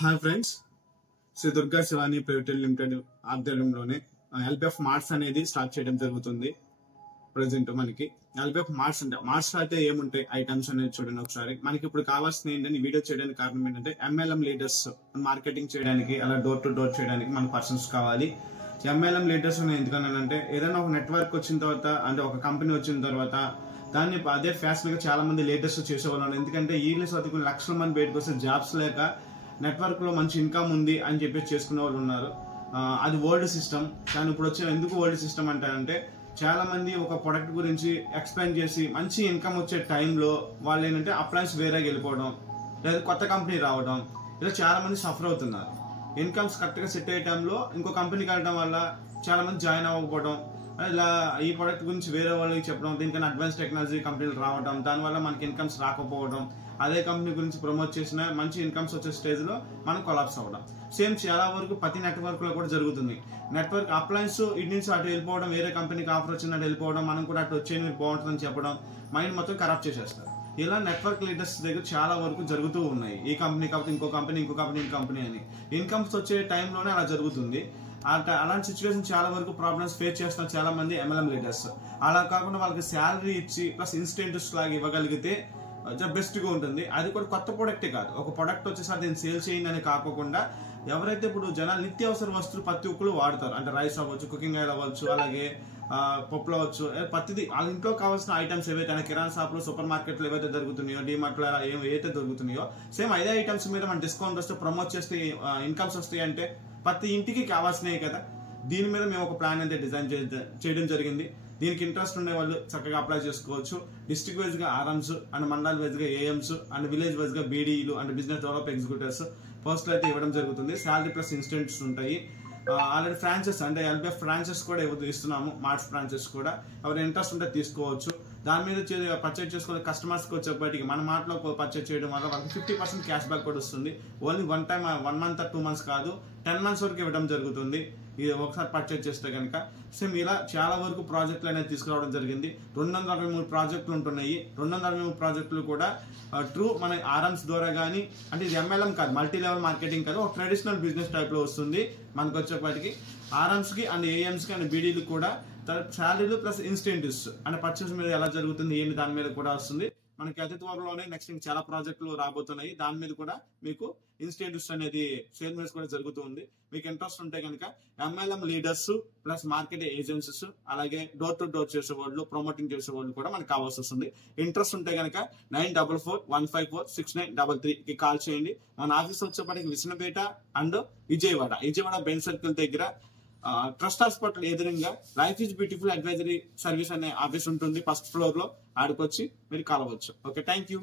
Hi friends, Sri Durga Shivani private limited ఆధ్వర్యంలోనే LPF marts అనేది start చేయడం జరుగుతుంది. ప్రజెంట్ మనకి ఎల్పిఎఫ్ మార్ట్స్ అంటే మార్ట్స్ అయితే ఏముంటాయి ఐటమ్స్ అనేది చూడండి ఒకసారి. మనకి ఇప్పుడు కావాల్సిన ఏంటంటే వీడియో చేయడానికి కారణం ఏంటంటే ఎంఎల్ఎం లీడర్స్ మార్కెటింగ్ చేయడానికి, అలా డోర్ టు డోర్ చేయడానికి మన పర్సన్స్ కావాలి. ఎంఎల్ఎం లీడర్స్ ఎందుకనంటే ఏదైనా ఒక నెట్వర్క్ వచ్చిన తర్వాత, అంటే ఒక కంపెనీ వచ్చిన తర్వాత దాన్ని అదే ఫ్యాషన్ గా చాలా మంది లీడర్స్ చేసేవాళ్ళు. ఎందుకంటే ఈళ్ళు చదువుకుని లక్షల మంది బయటకు వస్తే జాబ్స్ లేక నెట్వర్క్ లో మంచి ఇన్కమ్ ఉంది అని చెప్పేసి చేసుకునే వాళ్ళు ఉన్నారు. అది ఓల్డ్ సిస్టమ్. కానీ ఇప్పుడు వచ్చే ఎందుకు ఓల్డ్ సిస్టమ్ అంటారంటే చాలా మంది ఒక ప్రొడక్ట్ గురించి ఎక్స్ప్లెయిన్ చేసి మంచి ఇన్కమ్ వచ్చే టైంలో వాళ్ళు ఏంటంటే అప్లయన్స్ వేరేగా వెళ్ళిపోవడం, లేదా కొత్త కంపెనీ రావడం, ఇలా చాలా మంది సఫర్ అవుతున్నారు. ఇన్కమ్స్ కరెక్ట్ గా సెట్ అయ్యే టైంలో ఇంకో కంపెనీకి వెళ్ళడం వల్ల చాలా మంది జాయిన్ అవ్వకపోవడం, ఇలా ఈ ప్రొడక్ట్ గురించి వేరే వాళ్ళకి చెప్పడం, దీనికన్నా అడ్వాన్స్ టెక్నాలజీ కంపెనీలు రావడం, దానివల్ల మనకి ఇన్కమ్స్ రాకపోవడం, అదే కంపెనీ గురించి ప్రమోట్ చేసిన మంచి ఇన్కమ్స్ వచ్చే స్టేజ్ లో మనం కొలాప్స్ అవ్వడం. సేమ్ చాలా వరకు ప్రతి నెట్వర్క్ లో కూడా జరుగుతుంది. నెట్వర్క్ అప్లయన్స్ ఇటు నుంచి అటు వెళ్ళిపోవడం, వేరే కంపెనీకి ఆఫర్ వచ్చినట్టు వెళ్ళిపోవడం, మనం కూడా అటు వచ్చే మీరు బాగుంటుందని చెప్పడం, మైండ్ మొత్తం కరప్ట్ చేసేస్తారు. ఇలా నెట్వర్క్ లీడర్స్ దగ్గర చాలా వరకు జరుగుతూ ఉన్నాయి. ఈ కంపెనీ కాకపోతే ఇంకో కంపెనీ, ఇంకో కంపెనీ, ఇంకో కంపెనీ అని ఇన్కమ్స్ వచ్చే టైంలోనే అలా జరుగుతుంది. అలాంటి సిచ్యువేషన్ చాలా వరకు ప్రాబ్లమ్స్ ఫేస్ చేస్తున్న చాలా మంది ఎంఎల్ఎం లీడర్స్. అలా కాకుండా వాళ్ళకి శాలరీ ఇచ్చి ప్లస్ ఇన్స్టెంటివ్స్ లాగా ఇవ్వగలిగితే బెస్ట్ గా ఉంటుంది. అది కూడా కొత్త ప్రొడక్టే కాదు, ఒక ప్రొడక్ట్ వచ్చేసరి దీన్ని సేల్ చేయండి అని కాకుండా ఎవరైతే ఇప్పుడు జనాలు నిత్యావసర వస్తువులు ప్రతి ఒక్కరు వాడతారు, అంటే రైస్ అవ్వచ్చు, కుకింగ్ ఆయిల్ అవ్వచ్చు, అలాగే పప్పులు అవ్వచ్చు, ప్రతిదీ వాళ్ళ ఇంట్లో కావాల్సిన ఐటమ్స్ ఏవైతే కిరాణా షాప్ లో, సూపర్ మార్కెట్ లో ఏవైతే దొరుకుతున్నాయో, డిమార్ట్ లో ఏవైతే దొరుకుతున్నాయో సేమ్ అదే ఐటమ్స్ మీద మన డిస్కౌంట్ వస్తే, ప్రమోట్ చేస్తే ఇన్కమ్స్ వస్తాయి. అంటే ప్రతి ఇంటికి కావాల్సినవి కదా. దీని మీద మేము ఒక ప్లాన్ అయితే డిజైన్ చేయడం జరిగింది. దీనికి ఇంట్రెస్ట్ ఉండే వాళ్ళు చక్కగా అప్లై చేసుకోవచ్చు. డిస్ట్రిక్ట్ వైజ్ గా ఆర్ఎంస్ అండ్ మండల్ వైజ్ గా ఏఎంస్ అండ్ విలేజ్ వైజ్ గా బీడీలు అండ్ బిజినెస్ డెవలప్ ఎగ్జిక్యూటివ్స్ పోస్టులు అయితే ఇవ్వడం జరుగుతుంది. శాలరీ ప్లస్ ఇన్స్టెంట్స్ ఉంటాయి. ఆల్రెడీ ఫ్రాంచెస్ అంటే ఎల్పిఎఫ్ ఫ్రాంచెస్ కూడా ఇస్తున్నాము, మార్ట్స్ ఫ్రాంచెస్ కూడా. ఎవరైనా ఇంట్రెస్ట్ ఉంటే తీసుకోవచ్చు. దాని మీద పర్చేజ్ చేసుకునే కస్టమర్స్కి వచ్చేప్పటికి మన మార్ట్లో పర్చేజ్ చేయడం వల్ల వాళ్ళకి 50% క్యాష్ బ్యాక్ కూడా వస్తుంది. ఓన్లీ 1 మంత్ 2 మంత్స్ కాదు, 10 మంత్స్ వరకు ఇవ్వడం జరుగుతుంది ఇది ఒకసారి పర్చేజ్ చేస్తే కనుక. సేమ్ ఇలా చాలా వరకు ప్రాజెక్టులు అనేది తీసుకురావడం జరిగింది. 223 ప్రాజెక్టులు ఉంటున్నాయి. 223 ప్రాజెక్టులు కూడా ట్రూ మన ఆర్ఎంస్ ద్వారా కానీ, అంటే ఇది ఎంఎల్ఎం కాదు, మల్టీ లెవెల్ మార్కెటింగ్ కాదు, ఒక ట్రెడిషనల్ బిజినెస్ టైప్ లో వస్తుంది. మనకు వచ్చేప్పటికి ఆర్ఎంస్ కి అండ్ ఏఎంస్ కి అండ్ బీడీలు కూడా శాలరీలు ప్లస్ ఇన్స్టెంటివ్స్ అంటే పర్చేస్ మీద ఎలా జరుగుతుంది ఏంటి దాని మీద కూడా వస్తుంది. మనకి అతి త్వరలోనే నెక్స్ట్ చాలా ప్రాజెక్టులు రాబోతున్నాయి. దాని మీద కూడా మీకు ఇన్స్టెంటివ్స్ అనేది సేల్ మీద కూడా జరుగుతుంది. మీకు ఇంట్రెస్ట్ ఉంటే కనుక MLM leaders plus market agencies, అలాగే డోర్ టు డోర్ చేసేవాళ్ళు, ప్రమోటింగ్ చేసేవాళ్ళు కూడా మనకు కావాల్సి వస్తుంది. ఇంట్రెస్ట్ ఉంటే కనుక 9441546933కి కాల్ చేయండి. మన ఆఫీస్ వచ్చేప్పటికి Visanapeta and Vijayawada Benz circle దగ్గర ట్రస్ట్ హాస్పిటల్ ఎదురుగా life is beautiful advisory service అనే ఆఫీస్ ఉంటుంది. ఫస్ట్ ఫ్లోర్ లో ఆడుకొచ్చి మీరు కలవచ్చు. Okay, thank you.